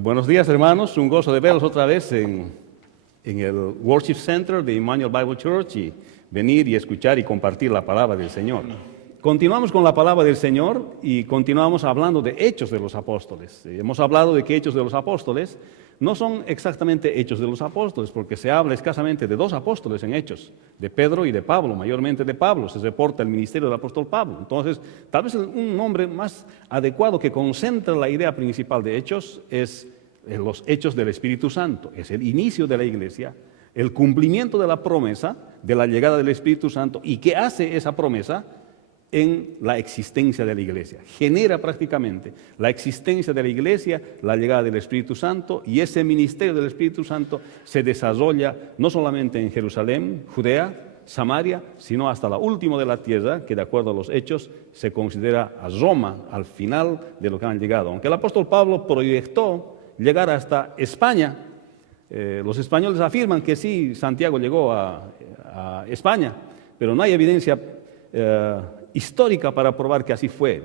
Buenos días, hermanos. Un gozo de verlos otra vez en el Worship Center de Emmanuel Bible Church y venir y escuchar y compartir la palabra del Señor. Continuamos con la palabra del Señor y continuamos hablando de Hechos de los Apóstoles. Hemos hablado de que Hechos de los Apóstoles no son exactamente Hechos de los Apóstoles, porque se habla escasamente de dos apóstoles en Hechos, de Pedro y de Pablo, mayormente de Pablo. Se reporta el ministerio del apóstol Pablo. Entonces, tal vez un nombre más adecuado que concentra la idea principal de Hechos es los Hechos del Espíritu Santo. Es el inicio de la iglesia, el cumplimiento de la promesa de la llegada del Espíritu Santo. ¿Y qué hace esa promesa en la existencia de la iglesia? Genera prácticamente la existencia de la iglesia, la llegada del Espíritu Santo, y ese ministerio del Espíritu Santo se desarrolla no solamente en Jerusalén, Judea, Samaria, sino hasta la última de la tierra, que de acuerdo a los Hechos se considera a Roma, al final de lo que han llegado. Aunque el apóstol Pablo proyectó llegar hasta España, los españoles afirman que sí, Santiago llegó a España, pero no hay evidencia histórica para probar que así fue.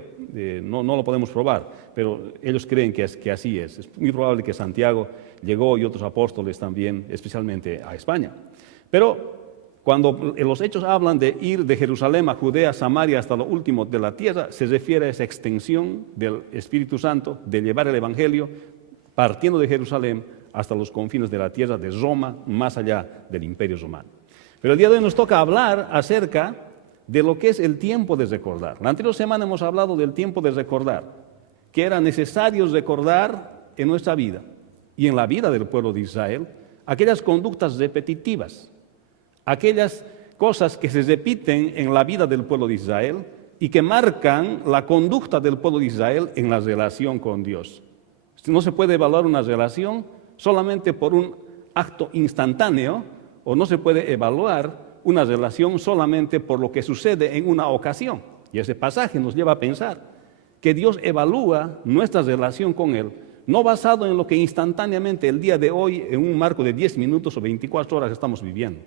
No lo podemos probar, pero ellos creen que así es. Es muy probable que Santiago llegó y otros apóstoles también, especialmente a España. Pero cuando los Hechos hablan de ir de Jerusalén a Judea, Samaria, hasta lo último de la tierra, se refiere a esa extensión del Espíritu Santo, de llevar el Evangelio, partiendo de Jerusalén hasta los confines de la tierra de Roma, más allá del Imperio Romano. Pero el día de hoy nos toca hablar acerca de lo que es el tiempo de recordar. La anterior semana hemos hablado del tiempo de recordar, que era necesario recordar en nuestra vida y en la vida del pueblo de Israel aquellas conductas repetitivas, aquellas cosas que se repiten en la vida del pueblo de Israel y que marcan la conducta del pueblo de Israel en la relación con Dios. No se puede evaluar una relación solamente por un acto instantáneo, o no se puede evaluar una relación solamente por lo que sucede en una ocasión. Y ese pasaje nos lleva a pensar que Dios evalúa nuestra relación con Él, no basado en lo que instantáneamente el día de hoy, en un marco de 10 minutos o 24 horas estamos viviendo.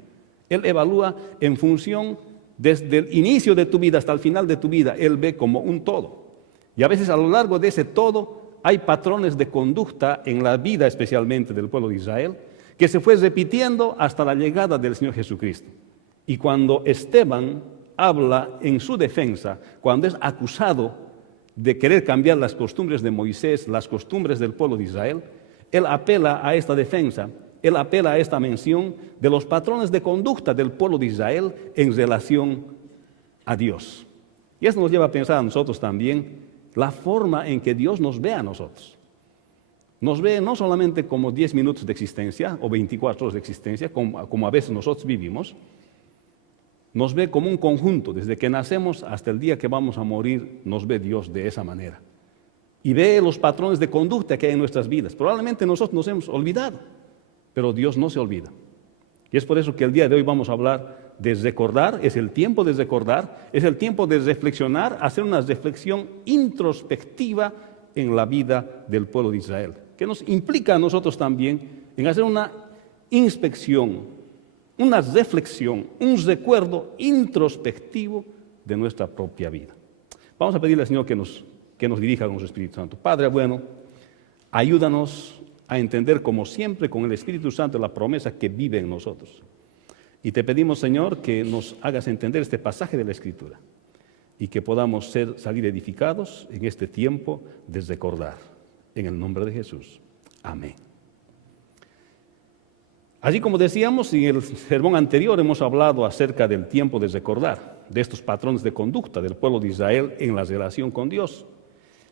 Él evalúa en función desde el inicio de tu vida hasta el final de tu vida. Él ve como un todo. Y a veces a lo largo de ese todo hay patrones de conducta en la vida especialmente del pueblo de Israel que se fue repitiendo hasta la llegada del Señor Jesucristo. Y cuando Esteban habla en su defensa, cuando es acusado de querer cambiar las costumbres de Moisés, las costumbres del pueblo de Israel, él apela a esta defensa, él apela a esta mención de los patrones de conducta del pueblo de Israel en relación a Dios. Y eso nos lleva a pensar a nosotros también la forma en que Dios nos ve a nosotros. Nos ve no solamente como 10 minutos de existencia o 24 horas de existencia, como a veces nosotros vivimos. Nos ve como un conjunto. Desde que nacemos hasta el día que vamos a morir, nos ve Dios de esa manera. Y ve los patrones de conducta que hay en nuestras vidas. Probablemente nosotros nos hemos olvidado, pero Dios no se olvida. Y es por eso que el día de hoy vamos a hablar de recordar. Es el tiempo de recordar, es el tiempo de reflexionar, hacer una reflexión introspectiva en la vida del pueblo de Israel, que nos implica a nosotros también en hacer una inspección, una reflexión, un recuerdo introspectivo de nuestra propia vida. Vamos a pedirle al Señor que nos dirija con su Espíritu Santo. Padre bueno, ayúdanos a entender como siempre con el Espíritu Santo la promesa que vive en nosotros. Y te pedimos, Señor, que nos hagas entender este pasaje de la Escritura y que podamos salir edificados en este tiempo de recordar. En el nombre de Jesús. Amén. Así como decíamos, en el sermón anterior hemos hablado acerca del tiempo de recordar, de estos patrones de conducta del pueblo de Israel en la relación con Dios.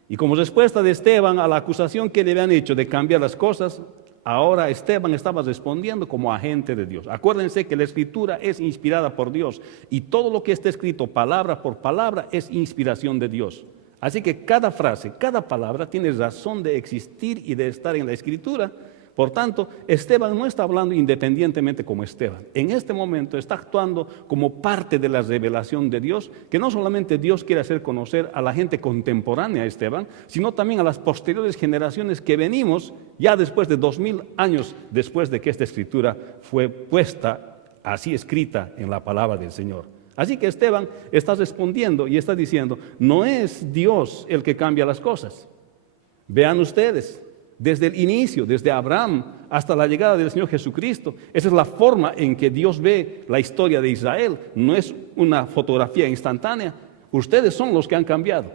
Y como respuesta de Esteban a la acusación que le habían hecho de cambiar las cosas, ahora Esteban estaba respondiendo como agente de Dios. Acuérdense que la Escritura es inspirada por Dios y todo lo que está escrito palabra por palabra es inspiración de Dios. Así que cada frase, cada palabra tiene razón de existir y de estar en la Escritura. Por tanto, Esteban no está hablando independientemente como Esteban. En este momento está actuando como parte de la revelación de Dios, que no solamente Dios quiere hacer conocer a la gente contemporánea a Esteban, sino también a las posteriores generaciones que venimos ya después de 2000 años después de que esta Escritura fue puesta así escrita en la palabra del Señor. Así que Esteban está respondiendo y está diciendo, no es Dios el que cambia las cosas. Vean ustedes, desde el inicio, desde Abraham hasta la llegada del Señor Jesucristo. Esa es la forma en que Dios ve la historia de Israel. No es una fotografía instantánea. Ustedes son los que han cambiado.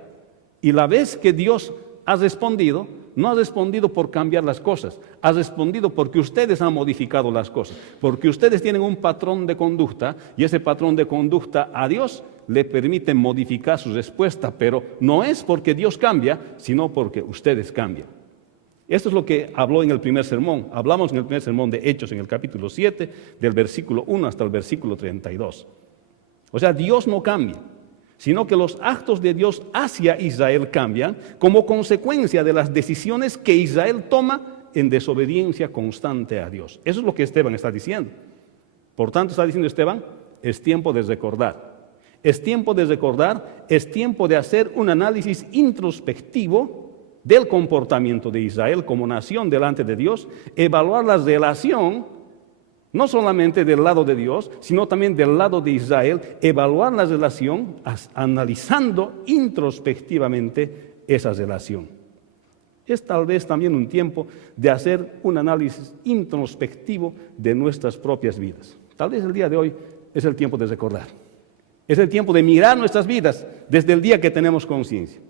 Y la vez que Dios ha respondido, no ha respondido por cambiar las cosas, ha respondido porque ustedes han modificado las cosas, porque ustedes tienen un patrón de conducta y ese patrón de conducta a Dios le permite modificar su respuesta, pero no es porque Dios cambia, sino porque ustedes cambian. Esto es lo que habló en el primer sermón. Hablamos en el primer sermón de Hechos en el capítulo 7, del versículo 1 hasta el versículo 32. O sea, Dios no cambia, sino que los actos de Dios hacia Israel cambian como consecuencia de las decisiones que Israel toma en desobediencia constante a Dios. Eso es lo que Esteban está diciendo. Por tanto, está diciendo Esteban, es tiempo de recordar. Es tiempo de recordar, es tiempo de hacer un análisis introspectivo del comportamiento de Israel como nación delante de Dios, evaluar la relación, no solamente del lado de Dios, sino también del lado de Israel, evaluar la relación analizando introspectivamente esa relación. Es tal vez también un tiempo de hacer un análisis introspectivo de nuestras propias vidas. Tal vez el día de hoy es el tiempo de recordar. Es el tiempo de mirar nuestras vidas desde el día que tenemos conciencia.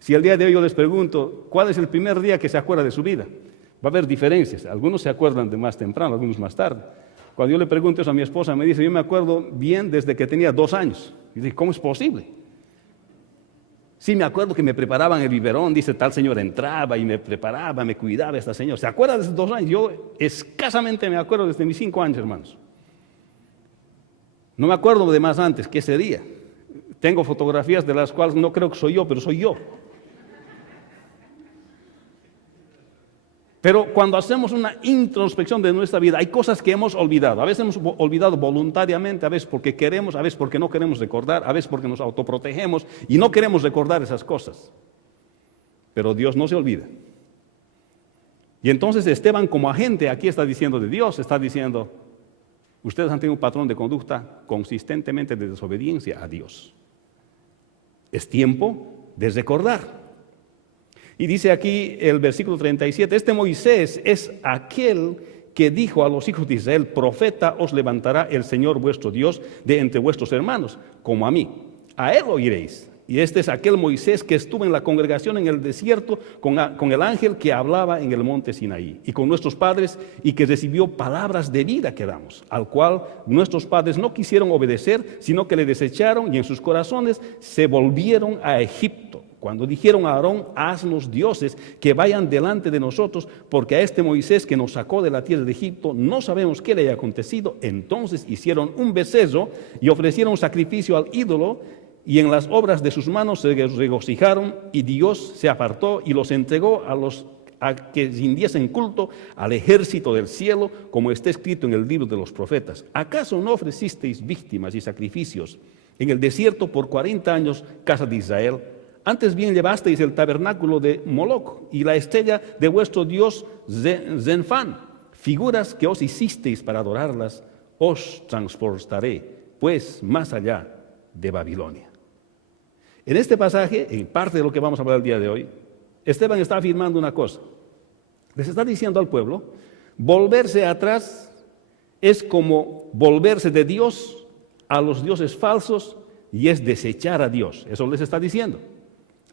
Si el día de hoy yo les pregunto, ¿cuál es el primer día que se acuerda de su vida? Va a haber diferencias. Algunos se acuerdan de más temprano, algunos más tarde. Cuando yo le pregunto eso a mi esposa, me dice, yo me acuerdo bien desde que tenía 2 años. Y dice, ¿cómo es posible? Sí, me acuerdo que me preparaban el biberón, dice, tal señora entraba y me preparaba, me cuidaba esta señora. ¿Se acuerda de esos 2 años? Yo escasamente me acuerdo desde mis 5 años, hermanos. No me acuerdo de más antes, ¿qué sería? Tengo fotografías de las cuales no creo que soy yo, pero soy yo. Pero cuando hacemos una introspección de nuestra vida, hay cosas que hemos olvidado. A veces hemos olvidado voluntariamente, a veces porque queremos, a veces porque no queremos recordar, a veces porque nos autoprotegemos y no queremos recordar esas cosas. Pero Dios no se olvida. Y entonces Esteban, como agente, aquí está diciendo de Dios, está diciendo, ustedes han tenido un patrón de conducta consistentemente de desobediencia a Dios. Es tiempo de recordar. Y dice aquí el versículo 37, este Moisés es aquel que dijo a los hijos de Israel, profeta os levantará el Señor vuestro Dios de entre vuestros hermanos, como a mí. A él oiréis. Y este es aquel Moisés que estuvo en la congregación en el desierto con el ángel que hablaba en el monte Sinaí y con nuestros padres y que recibió palabras de vida que damos, al cual nuestros padres no quisieron obedecer, sino que le desecharon y en sus corazones se volvieron a Egipto. Cuando dijeron a Aarón, haznos dioses que vayan delante de nosotros, porque a este Moisés que nos sacó de la tierra de Egipto no sabemos qué le haya acontecido. Entonces hicieron un becerro y ofrecieron sacrificio al ídolo, y en las obras de sus manos se regocijaron, y Dios se apartó y los entregó a que rindiesen culto al ejército del cielo, como está escrito en el libro de los profetas. ¿Acaso no ofrecisteis víctimas y sacrificios en el desierto por 40 años, casa de Israel? Antes bien llevasteis el tabernáculo de Moloc y la estrella de vuestro dios Zenfán, figuras que os hicisteis para adorarlas. Os transportaré, pues, más allá de Babilonia. En este pasaje, en parte de lo que vamos a hablar el día de hoy, Esteban está afirmando una cosa. Les está diciendo al pueblo, volverse atrás es como volverse de Dios a los dioses falsos y es desechar a Dios. Eso les está diciendo.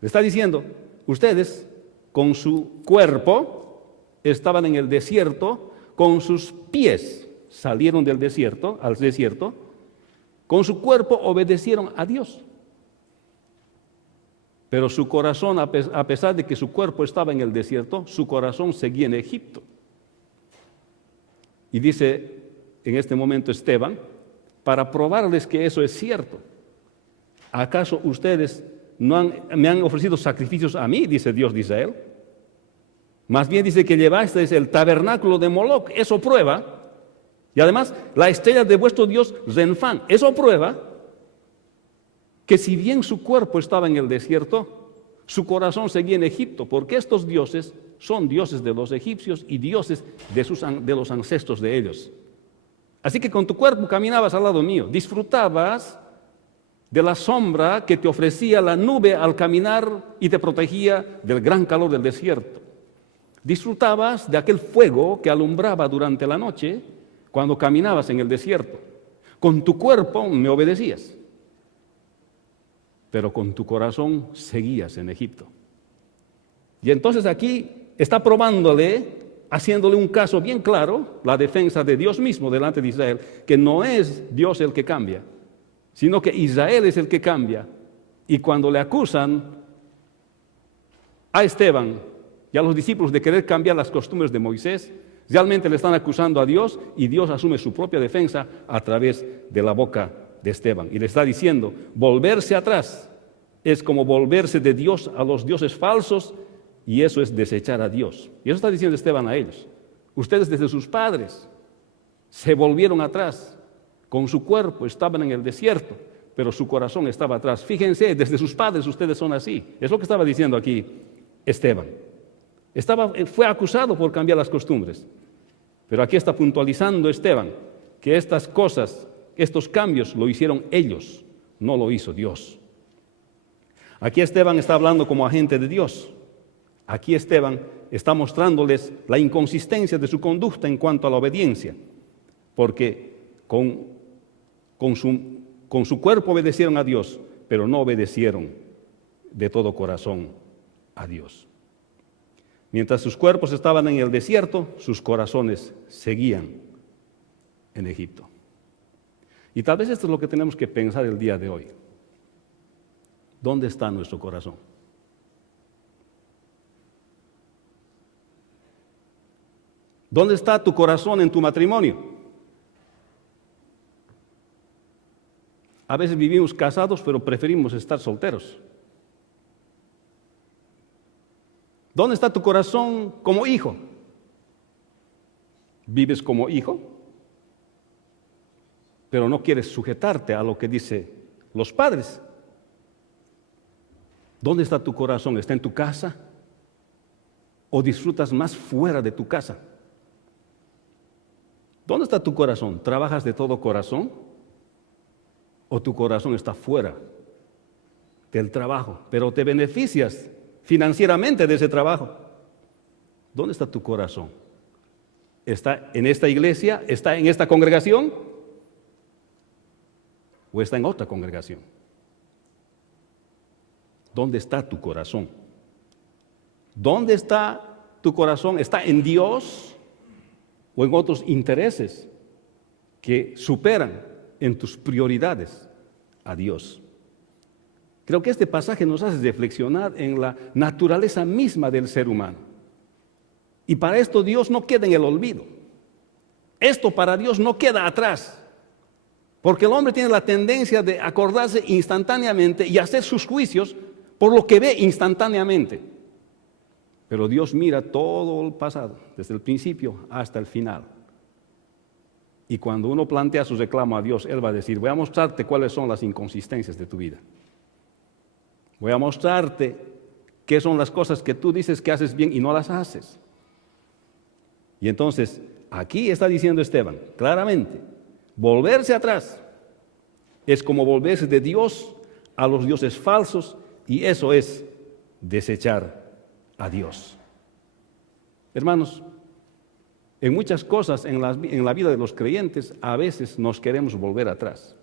Le está diciendo, ustedes con su cuerpo estaban en el desierto, con sus pies salieron del desierto, al desierto, con su cuerpo obedecieron a Dios. Pero su corazón, a pesar de que su cuerpo estaba en el desierto, su corazón seguía en Egipto. Y dice en este momento Esteban, para probarles que eso es cierto, ¿acaso ustedes me han ofrecido sacrificios a mí, dice Dios de Israel? Más bien dice que llevasteis el tabernáculo de Moloc, eso prueba. Y además, la estrella de vuestro dios Zenfán, eso prueba que si bien su cuerpo estaba en el desierto, su corazón seguía en Egipto, porque estos dioses son dioses de los egipcios y dioses de los ancestros de ellos. Así que con tu cuerpo caminabas al lado mío, disfrutabas de la sombra que te ofrecía la nube al caminar y te protegía del gran calor del desierto. Disfrutabas de aquel fuego que alumbraba durante la noche cuando caminabas en el desierto. Con tu cuerpo me obedecías, pero con tu corazón seguías en Egipto. Y entonces aquí está probándole, haciéndole un caso bien claro, la defensa de Dios mismo delante de Israel, que no es Dios el que cambia, sino que Israel es el que cambia. Y cuando le acusan a Esteban y a los discípulos de querer cambiar las costumbres de Moisés, realmente le están acusando a Dios y Dios asume su propia defensa a través de la boca de Esteban. Y le está diciendo, volverse atrás es como volverse de Dios a los dioses falsos, y eso es desechar a Dios. Y eso está diciendo Esteban a ellos. Ustedes desde sus padres se volvieron atrás. Con su cuerpo estaban en el desierto, pero su corazón estaba atrás. Fíjense, desde sus padres ustedes son así. Es lo que estaba diciendo aquí Esteban. Fue acusado por cambiar las costumbres. Pero aquí está puntualizando Esteban que estas cosas, estos cambios lo hicieron ellos, no lo hizo Dios. Aquí Esteban está hablando como agente de Dios. Aquí Esteban está mostrándoles la inconsistencia de su conducta en cuanto a la obediencia, porque con su cuerpo obedecieron a Dios, pero no obedecieron de todo corazón a Dios. Mientras sus cuerpos estaban en el desierto, sus corazones seguían en Egipto. Y tal vez esto es lo que tenemos que pensar el día de hoy. ¿Dónde está nuestro corazón? ¿Dónde está tu corazón en tu matrimonio? A veces vivimos casados, pero preferimos estar solteros. ¿Dónde está tu corazón como hijo? ¿Vives como hijo? Pero no quieres sujetarte a lo que dicen los padres. ¿Dónde está tu corazón? ¿Está en tu casa? ¿O disfrutas más fuera de tu casa? ¿Dónde está tu corazón? ¿Trabajas de todo corazón? ¿O tu corazón está fuera del trabajo, pero te beneficias financieramente de ese trabajo? ¿Dónde está tu corazón? ¿Está en esta iglesia? ¿Está en esta congregación? ¿O está en otra congregación? ¿Dónde está tu corazón? ¿Dónde está tu corazón? ¿Está en Dios o en otros intereses que superan en tus prioridades a Dios? Creo que este pasaje nos hace reflexionar en la naturaleza misma del ser humano. Y para esto Dios no queda en el olvido. Esto para Dios no queda atrás. Porque el hombre tiene la tendencia de acordarse instantáneamente y hacer sus juicios por lo que ve instantáneamente. Pero Dios mira todo el pasado, desde el principio hasta el final. Y cuando uno plantea su reclamo a Dios, Él va a decir, voy a mostrarte cuáles son las inconsistencias de tu vida. Voy a mostrarte qué son las cosas que tú dices que haces bien y no las haces. Y entonces, aquí está diciendo Esteban, claramente, volverse atrás es como volverse de Dios a los dioses falsos, y eso es desechar a Dios. Hermanos, en muchas cosas en la vida de los creyentes a veces nos queremos volver atrás.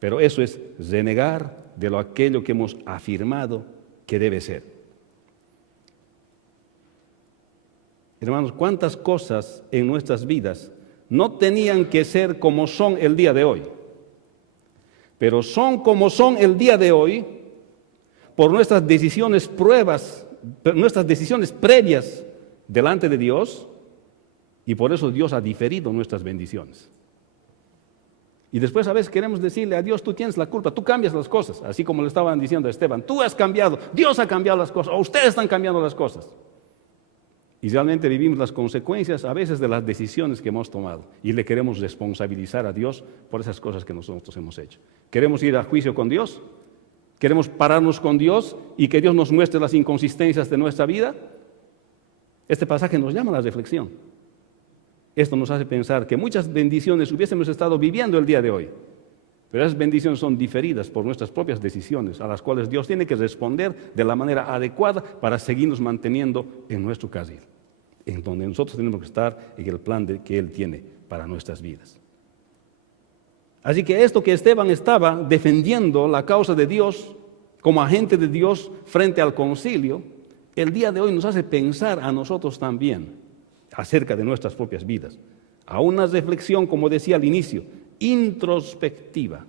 Pero eso es renegar de aquello que hemos afirmado que debe ser. Hermanos, ¿cuántas cosas en nuestras vidas no tenían que ser como son el día de hoy? Pero son como son el día de hoy por nuestras decisiones previas delante de Dios, y por eso Dios ha diferido nuestras bendiciones. Y después a veces queremos decirle a Dios, tú tienes la culpa, tú cambias las cosas, así como le estaban diciendo a Esteban, tú has cambiado, Dios ha cambiado las cosas, o ustedes están cambiando las cosas. Y realmente vivimos las consecuencias a veces de las decisiones que hemos tomado y le queremos responsabilizar a Dios por esas cosas que nosotros hemos hecho. ¿Queremos ir a juicio con Dios? ¿Queremos pararnos con Dios y que Dios nos muestre las inconsistencias de nuestra vida? Este pasaje nos llama a la reflexión. Esto nos hace pensar que muchas bendiciones hubiésemos estado viviendo el día de hoy Pero esas bendiciones son diferidas por nuestras propias decisiones, a las cuales Dios tiene que responder de la manera adecuada para seguirnos manteniendo en nuestro carril, en donde nosotros tenemos que estar en el plan que Él tiene para nuestras vidas. Así que esto que Esteban estaba defendiendo la causa de Dios como agente de Dios frente al concilio, el día de hoy nos hace pensar a nosotros también acerca de nuestras propias vidas, a una reflexión, como decía al inicio, introspectiva,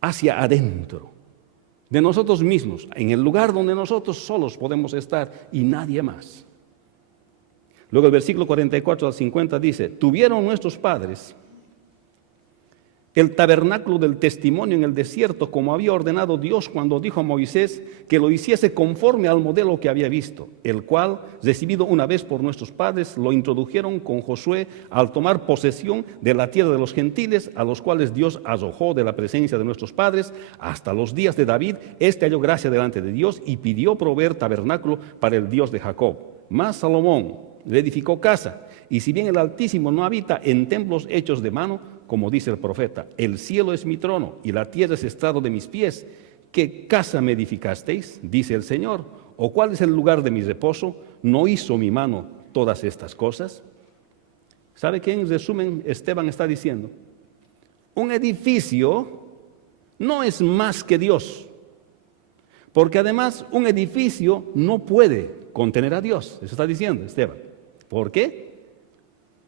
hacia adentro, de nosotros mismos, en el lugar donde nosotros solos podemos estar y nadie más. Luego el versículo 44 al 50 dice: tuvieron nuestros padres el tabernáculo del testimonio en el desierto, como había ordenado Dios cuando dijo a Moisés que lo hiciese conforme al modelo que había visto, el cual, recibido una vez por nuestros padres, lo introdujeron con Josué al tomar posesión de la tierra de los gentiles, a los cuales Dios arrojó de la presencia de nuestros padres hasta los días de David. Este halló gracia delante de Dios y pidió proveer tabernáculo para el Dios de Jacob. Mas Salomón le edificó casa, y si bien el Altísimo no habita en templos hechos de mano, como dice el profeta: el cielo es mi trono y la tierra es estrado de mis pies. ¿Qué casa me edificasteis? Dice el Señor. ¿O cuál es el lugar de mi reposo? ¿No hizo mi mano todas estas cosas? ¿Sabe qué en resumen Esteban está diciendo? Un edificio no es más que Dios, porque además un edificio no puede contener a Dios. Eso está diciendo Esteban. ¿Por qué?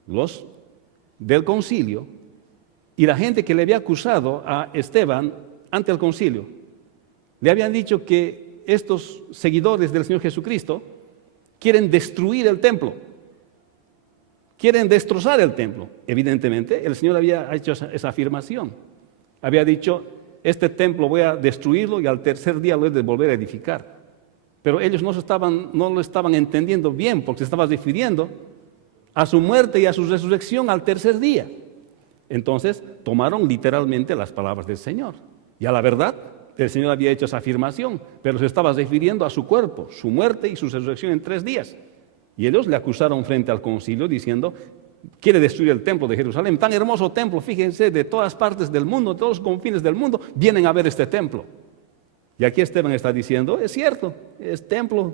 Los del concilio y la gente que le había acusado a Esteban ante el concilio, le habían dicho que estos seguidores del Señor Jesucristo quieren destruir el templo, quieren destrozar el templo. Evidentemente, el Señor había hecho esa afirmación. Había dicho: este templo voy a destruirlo y al tercer día lo he de volver a edificar. Pero ellos no lo estaban entendiendo bien, porque se estaba refiriendo a su muerte y a su resurrección al tercer día. Entonces tomaron literalmente las palabras del Señor. Y a la verdad, el Señor había hecho esa afirmación, pero se estaba refiriendo a su cuerpo, su muerte y su resurrección en 3 días. Y ellos le acusaron frente al concilio diciendo: quiere destruir el templo de Jerusalén, tan hermoso templo, fíjense, de todas partes del mundo, de todos los confines del mundo, vienen a ver este templo. Y aquí Esteban está diciendo: es cierto, es templo.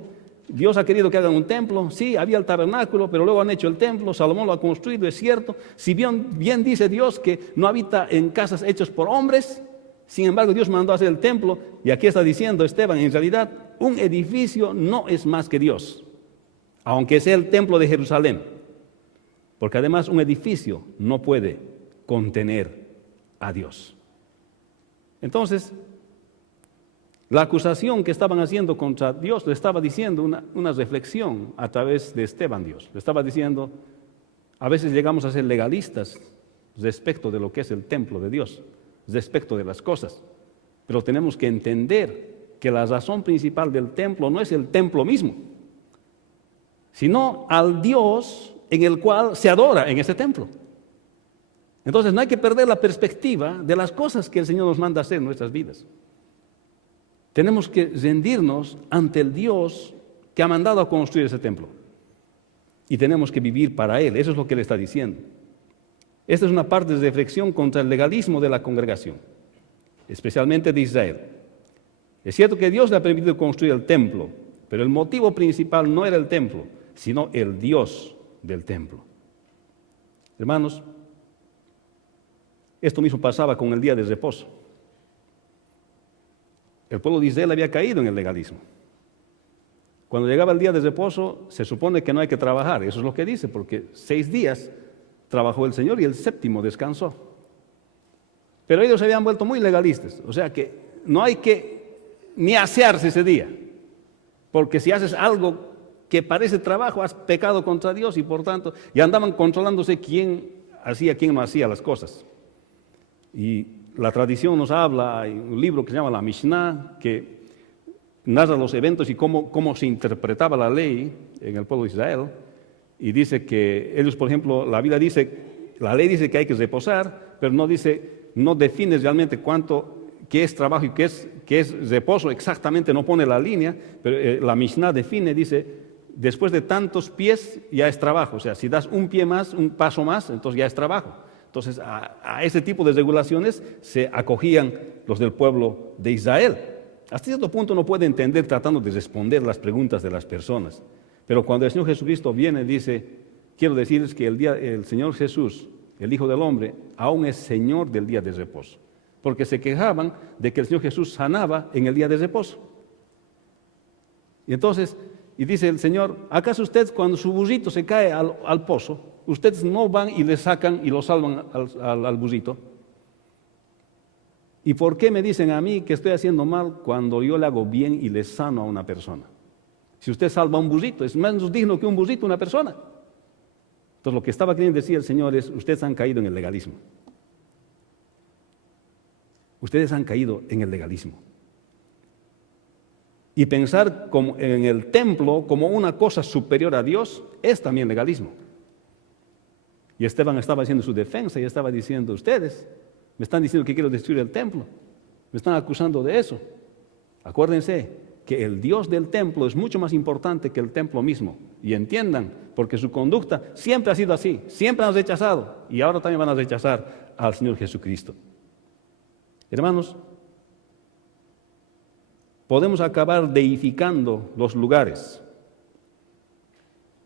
Dios ha querido que hagan un templo. Sí, había el tabernáculo, pero luego han hecho el templo. Salomón lo ha construido, es cierto. Si bien dice Dios que no habita en casas hechas por hombres, sin embargo Dios mandó a hacer el templo. Y aquí está diciendo Esteban: en realidad un edificio no es más que Dios, aunque sea el templo de Jerusalén, porque además un edificio no puede contener a Dios. Entonces, la acusación que estaban haciendo contra Dios le estaba diciendo una reflexión a través de Esteban. Dios le estaba diciendo: a veces llegamos a ser legalistas respecto de lo que es el templo de Dios, respecto de las cosas, pero tenemos que entender que la razón principal del templo no es el templo mismo, sino al Dios en el cual se adora en ese templo. Entonces no hay que perder la perspectiva de las cosas que el Señor nos manda hacer en nuestras vidas. Tenemos que rendirnos ante el Dios que ha mandado a construir ese templo. Y tenemos que vivir para Él. Eso es lo que Él está diciendo. Esta es una parte de reflexión contra el legalismo de la congregación, especialmente de Israel. Es cierto que Dios le ha permitido construir el templo, pero el motivo principal no era el templo, sino el Dios del templo. Hermanos, esto mismo pasaba con el día de reposo. El pueblo de Israel había caído en el legalismo. Cuando llegaba el día de reposo, se supone que no hay que trabajar. Eso es lo que dice, porque 6 días trabajó el Señor y el 7º descansó. Pero ellos se habían vuelto muy legalistas. O sea que no hay que ni asearse ese día, porque si haces algo que parece trabajo, has pecado contra Dios, y por tanto, y andaban controlándose quién no hacía las cosas. Y la tradición nos habla, hay un libro que se llama la Mishnah, que narra los eventos y cómo se interpretaba la ley en el pueblo de Israel, y dice que ellos, por ejemplo, la ley dice que hay que reposar, pero no define realmente qué es trabajo y qué es reposo, exactamente no pone la línea, pero la Mishnah define, dice: después de tantos pies ya es trabajo. O sea, si das un pie más, un paso más, entonces ya es trabajo. Entonces, a ese tipo de regulaciones se acogían los del pueblo de Israel. Hasta cierto punto uno puede entender tratando de responder las preguntas de las personas. Pero cuando el Señor Jesucristo viene, dice, quiero decirles que el Señor Jesús, el Hijo del Hombre, aún es Señor del día de reposo. Porque se quejaban de que el Señor Jesús sanaba en el día de reposo. Y entonces, y dice el Señor, ¿acaso ustedes cuando su burrito se cae al pozo, ustedes no van y le sacan y lo salvan al burrito? ¿Y por qué me dicen a mí que estoy haciendo mal cuando yo le hago bien y le sano a una persona? Si usted salva a un burrito, es menos digno que un burrito una persona. Entonces lo que estaba queriendo decir el Señor es, ustedes han caído en el legalismo. Ustedes han caído en el legalismo. Y pensar en el templo como una cosa superior a Dios es también legalismo. Y Esteban estaba haciendo su defensa y estaba diciendo, ustedes me están diciendo que quiero destruir el templo. Me están acusando de eso. Acuérdense que el Dios del templo es mucho más importante que el templo mismo. Y entiendan, porque su conducta siempre ha sido así. Siempre han rechazado. Y ahora también van a rechazar al Señor Jesucristo. Hermanos, podemos acabar deificando los lugares.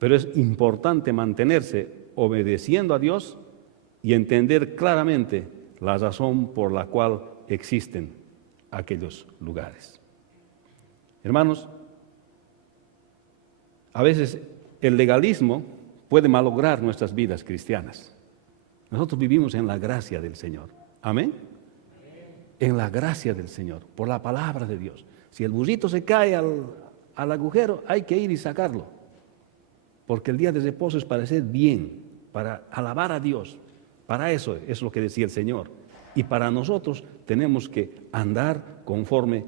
Pero es importante mantenerse obedeciendo a Dios y entender claramente la razón por la cual existen aquellos lugares. Hermanos, a veces el legalismo puede malograr nuestras vidas cristianas. Nosotros vivimos en la gracia del Señor. ¿Amén? En la gracia del Señor, por la palabra de Dios. Si el burrito se cae al agujero, hay que ir y sacarlo. Porque el día de reposo es para hacer bien, para alabar a Dios. Para eso es lo que decía el Señor. Y para nosotros tenemos que andar conforme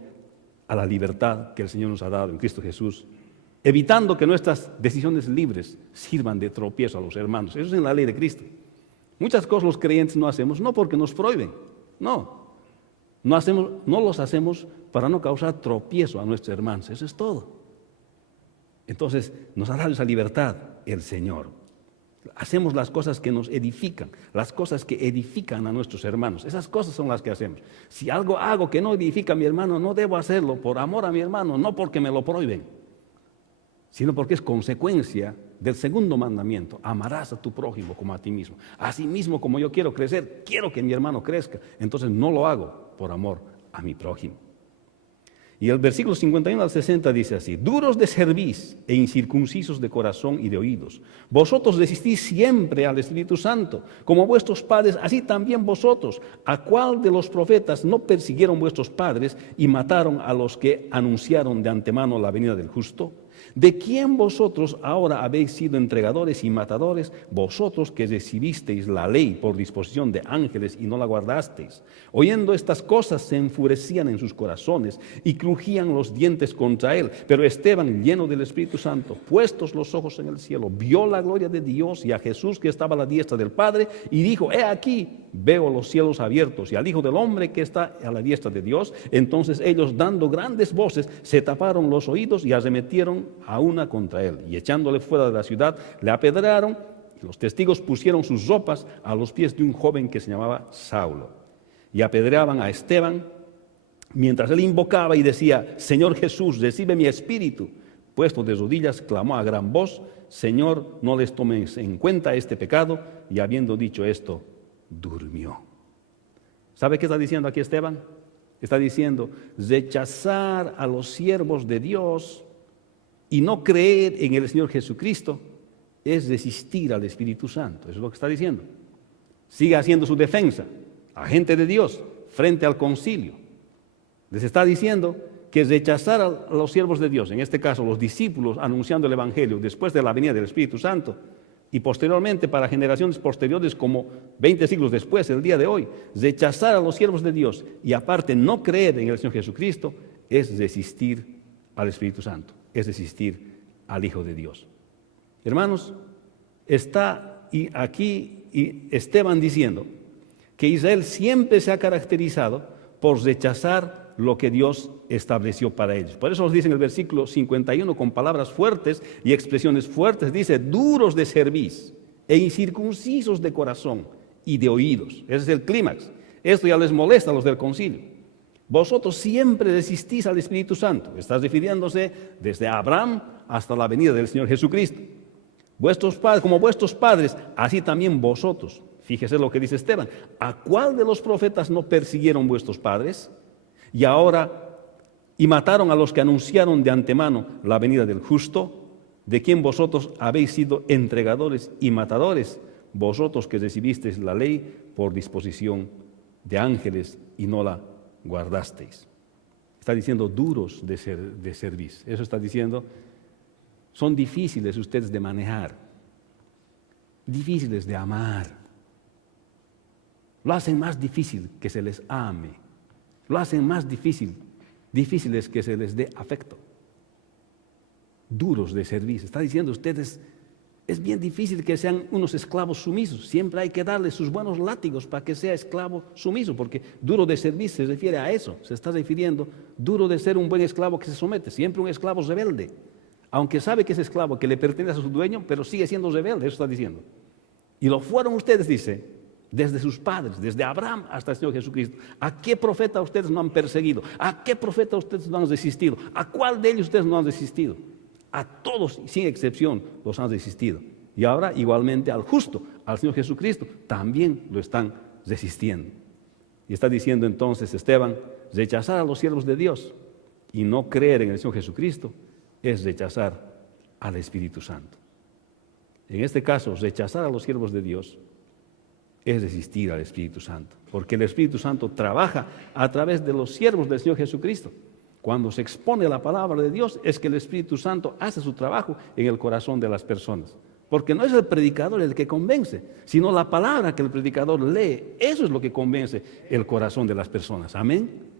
a la libertad que el Señor nos ha dado en Cristo Jesús, evitando que nuestras decisiones libres sirvan de tropiezo a los hermanos. Eso es en la ley de Cristo. Muchas cosas los creyentes no hacemos, no porque nos prohíben, no los hacemos para no causar tropiezo a nuestros hermanos, eso es todo. Entonces nos ha dado esa libertad el Señor. Hacemos las cosas que nos edifican, las cosas que edifican a nuestros hermanos. Esas cosas son las que hacemos. Si algo hago que no edifica a mi hermano, no debo hacerlo por amor a mi hermano, no porque me lo prohíben, sino porque es consecuencia del segundo mandamiento. Amarás a tu prójimo como a ti mismo. Así mismo como yo quiero crecer, quiero que mi hermano crezca. Entonces no lo hago por amor a mi prójimo. Y el versículo 51 al 60 dice así: duros de cerviz e incircuncisos de corazón y de oídos, vosotros resistís siempre al Espíritu Santo, como vuestros padres, así también vosotros. ¿A cuál de los profetas no persiguieron vuestros padres y mataron a los que anunciaron de antemano la venida del justo? ¿De quién vosotros ahora habéis sido entregadores y matadores, vosotros que recibisteis la ley por disposición de ángeles y no la guardasteis? Oyendo estas cosas se enfurecían en sus corazones y crujían los dientes contra él. Pero Esteban, lleno del Espíritu Santo, puestos los ojos en el cielo, vio la gloria de Dios y a Jesús que estaba a la diestra del Padre y dijo: he aquí, veo los cielos abiertos y al Hijo del Hombre que está a la diestra de Dios. Entonces ellos, dando grandes voces, se taparon los oídos y arremetieron a una contra él, y echándole fuera de la ciudad le apedrearon, y los testigos pusieron sus ropas a los pies de un joven que se llamaba Saulo, y apedreaban a Esteban mientras él invocaba y decía: Señor Jesús, recibe mi espíritu. Puesto de rodillas clamó a gran voz: Señor, no les tomes en cuenta este pecado. Y habiendo dicho esto, durmió. ¿Sabe qué está diciendo aquí Esteban? Está diciendo: rechazar a los siervos de Dios y no creer en el Señor Jesucristo es resistir al Espíritu Santo. Eso es lo que está diciendo. Sigue haciendo su defensa, agente de Dios, frente al concilio. Les está diciendo que rechazar a los siervos de Dios, en este caso los discípulos anunciando el Evangelio después de la venida del Espíritu Santo, y posteriormente para generaciones posteriores como 20 siglos después, el día de hoy, rechazar a los siervos de Dios y aparte no creer en el Señor Jesucristo es resistir al Espíritu Santo, es resistir al Hijo de Dios. Hermanos, está aquí Esteban diciendo que Israel siempre se ha caracterizado por rechazar lo que Dios estableció para ellos. Por eso nos dice en el versículo 51 con palabras fuertes y expresiones fuertes, dice: duros de cerviz e incircuncisos de corazón y de oídos. Ese es el clímax. Esto ya les molesta a los del concilio. Vosotros siempre resistís al Espíritu Santo. Está refiriéndose desde Abraham hasta la venida del Señor Jesucristo. Vuestros padres, como vuestros padres, así también vosotros. Fíjese lo que dice Esteban. ¿A cuál de los profetas no persiguieron vuestros padres? Y mataron a los que anunciaron de antemano la venida del justo, de quien vosotros habéis sido entregadores y matadores, vosotros que recibisteis la ley por disposición de ángeles y no la guardasteis. Está diciendo duros de servicio. Eso está diciendo, son difíciles ustedes de manejar, difíciles de amar. Lo hacen más difícil que se les ame. Lo hacen más difíciles que se les dé afecto. Duros de servicio. Está diciendo ustedes, es bien difícil que sean unos esclavos sumisos. Siempre hay que darle sus buenos látigos para que sea esclavo sumiso, porque duro de servir se refiere a eso. Se está refiriendo duro de ser un buen esclavo que se somete. Siempre un esclavo rebelde. Aunque sabe que es esclavo, que le pertenece a su dueño, pero sigue siendo rebelde. Eso está diciendo. Y lo fueron ustedes, dice, desde sus padres, desde Abraham hasta el Señor Jesucristo. ¿A qué profeta ustedes no han perseguido? ¿A qué profeta ustedes no han resistido? ¿A cuál de ellos ustedes no han resistido? A todos, sin excepción, los han resistido. Y ahora, igualmente, al justo, al Señor Jesucristo, también lo están resistiendo. Y está diciendo entonces Esteban, rechazar a los siervos de Dios y no creer en el Señor Jesucristo es rechazar al Espíritu Santo. En este caso, rechazar a los siervos de Dios es resistir al Espíritu Santo, porque el Espíritu Santo trabaja a través de los siervos del Señor Jesucristo. Cuando se expone la palabra de Dios es que el Espíritu Santo hace su trabajo en el corazón de las personas, porque no es el predicador el que convence, sino la palabra que el predicador lee. Eso es lo que convence el corazón de las personas. Amén.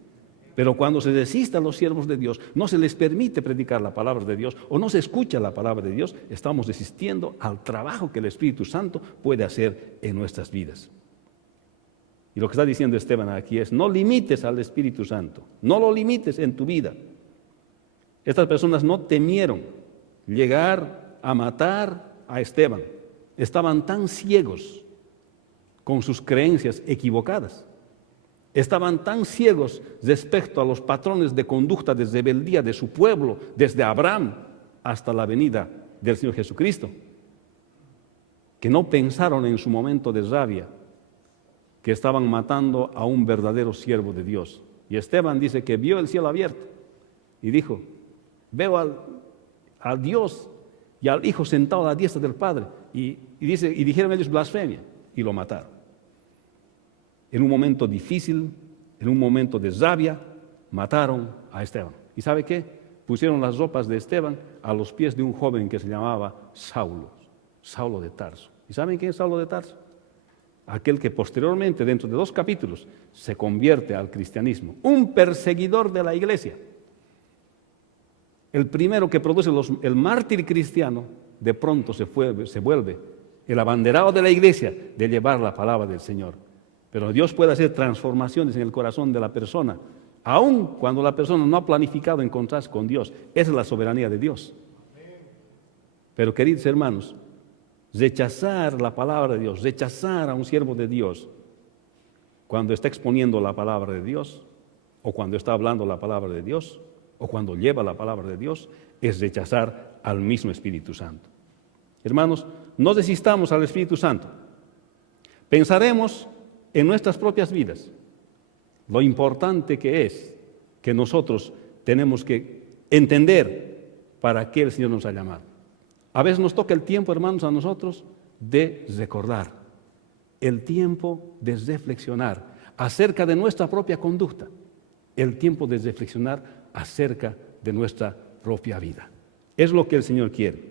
Pero cuando se resiste a los siervos de Dios, no se les permite predicar la palabra de Dios o no se escucha la palabra de Dios, estamos resistiendo al trabajo que el Espíritu Santo puede hacer en nuestras vidas. Y lo que está diciendo Esteban aquí es, no limites al Espíritu Santo, no lo limites en tu vida. Estas personas no temieron llegar a matar a Esteban. Estaban tan ciegos con sus creencias equivocadas. Estaban tan ciegos respecto a los patrones de conducta de rebeldía de su pueblo, desde Abraham hasta la venida del Señor Jesucristo, que no pensaron en su momento de rabia que estaban matando a un verdadero siervo de Dios. Y Esteban dice que vio el cielo abierto y dijo, veo al Dios y al Hijo sentado a la diestra del Padre. Y dijeron ellos blasfemia y lo mataron. En un momento difícil, en un momento de rabia, mataron a Esteban. ¿Y sabe qué? Pusieron las ropas de Esteban a los pies de un joven que se llamaba Saulo de Tarso. ¿Y saben quién es Saulo de Tarso? Aquel que posteriormente, dentro de 2 capítulos, se convierte al cristianismo. Un perseguidor de la iglesia. El primero que produce el mártir cristiano, de pronto se vuelve el abanderado de la iglesia de llevar la palabra del Señor. Pero Dios puede hacer transformaciones en el corazón de la persona, aun cuando la persona no ha planificado encontrarse con Dios. Esa es la soberanía de Dios. Pero, queridos hermanos, rechazar la palabra de Dios, rechazar a un siervo de Dios, cuando está exponiendo la palabra de Dios, o cuando está hablando la palabra de Dios, o cuando lleva la palabra de Dios, es rechazar al mismo Espíritu Santo. Hermanos, no resistamos al Espíritu Santo. Pensaremos en nuestras propias vidas lo importante que es que nosotros tenemos que entender para qué el Señor nos ha llamado. A veces nos toca el tiempo, hermanos, a nosotros de recordar, el tiempo de reflexionar acerca de nuestra propia conducta, el tiempo de reflexionar acerca de nuestra propia vida. Es lo que el Señor quiere.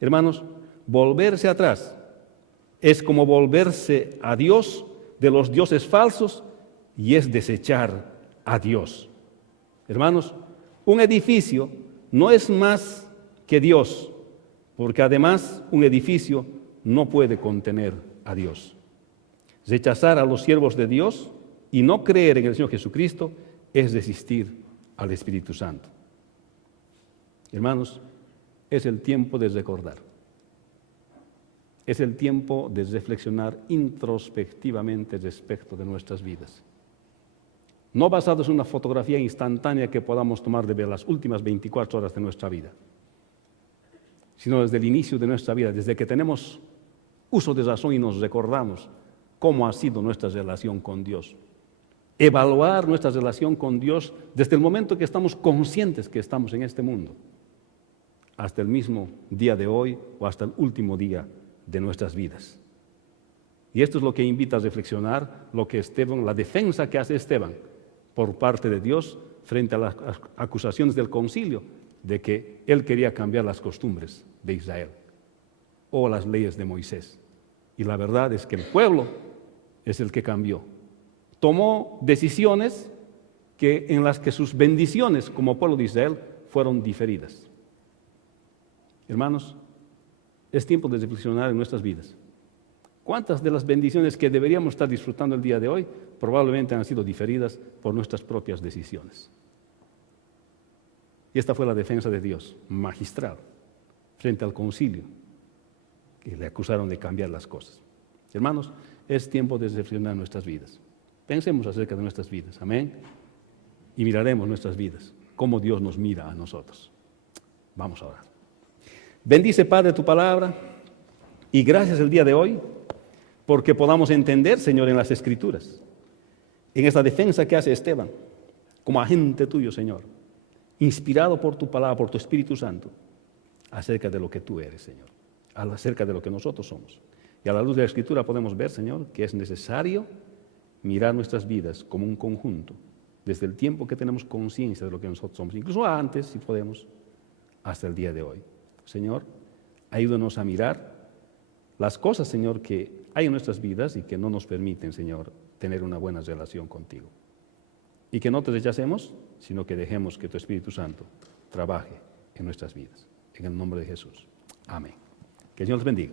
Hermanos, volverse atrás es como volverse a Dios de los dioses falsos y es desechar a Dios. Hermanos, un edificio no es más que Dios, porque además un edificio no puede contener a Dios. Rechazar a los siervos de Dios y no creer en el Señor Jesucristo es resistir al Espíritu Santo. Hermanos, es el tiempo de recordar. Es el tiempo de reflexionar introspectivamente respecto de nuestras vidas. No basados en una fotografía instantánea que podamos tomar de ver las últimas 24 horas de nuestra vida, sino desde el inicio de nuestra vida, desde que tenemos uso de razón y nos recordamos cómo ha sido nuestra relación con Dios. Evaluar nuestra relación con Dios desde el momento que estamos conscientes que estamos en este mundo, hasta el mismo día de hoy o hasta el último día de nuestras vidas. Y esto es lo que invita a reflexionar lo que Esteban, la defensa que hace Esteban por parte de Dios frente a las acusaciones del concilio de que él quería cambiar las costumbres de Israel o las leyes de Moisés. Y la verdad es que el pueblo es el que cambió. Tomó decisiones en las que sus bendiciones como pueblo de Israel fueron diferidas. Hermanos, es tiempo de reflexionar en nuestras vidas. ¿Cuántas de las bendiciones que deberíamos estar disfrutando el día de hoy probablemente han sido diferidas por nuestras propias decisiones? Y esta fue la defensa de Dios, magistral, frente al concilio, que le acusaron de cambiar las cosas. Hermanos, es tiempo de reflexionar nuestras vidas. Pensemos acerca de nuestras vidas, amén. Y miraremos nuestras vidas, cómo Dios nos mira a nosotros. Vamos a orar. Bendice, Padre, tu palabra, y gracias el día de hoy, porque podamos entender, Señor, en las Escrituras, en esta defensa que hace Esteban, como agente tuyo, Señor, inspirado por tu palabra, por tu Espíritu Santo, acerca de lo que tú eres, Señor, acerca de lo que nosotros somos. Y a la luz de la Escritura podemos ver, Señor, que es necesario mirar nuestras vidas como un conjunto, desde el tiempo que tenemos conciencia de lo que nosotros somos, incluso antes, si podemos, hasta el día de hoy. Señor, ayúdanos a mirar las cosas, Señor, que hay en nuestras vidas y que no nos permiten, Señor, tener una buena relación contigo. Y que no te rechacemos, sino que dejemos que tu Espíritu Santo trabaje en nuestras vidas. En el nombre de Jesús. Amén. Que el Señor los bendiga.